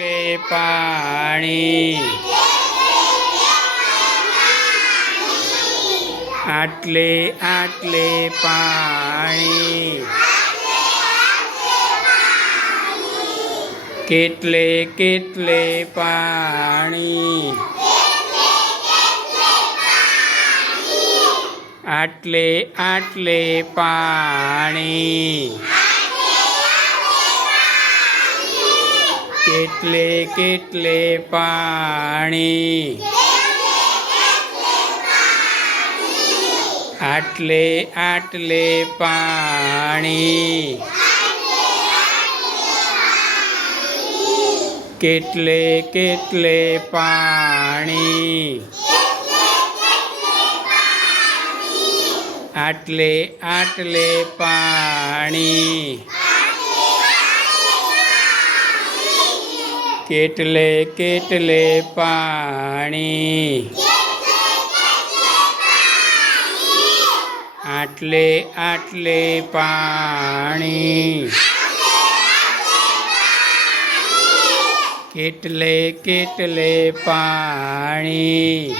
ले पाणी आटले आटले पाणी केटले केटले पाणी आटले आटले पाणी કેટલે કેટલે પાણી એટલે કેટલે પાણી એટલે 8 લે 8 પાણી કેટલે કેટલે પાણી કેટલે કેટલે પાણી એટલે 8 લે 8 પાણી કેટલે કેટલે પાણી આટલે આટલે પાણી કેટલે કેટલે પાણી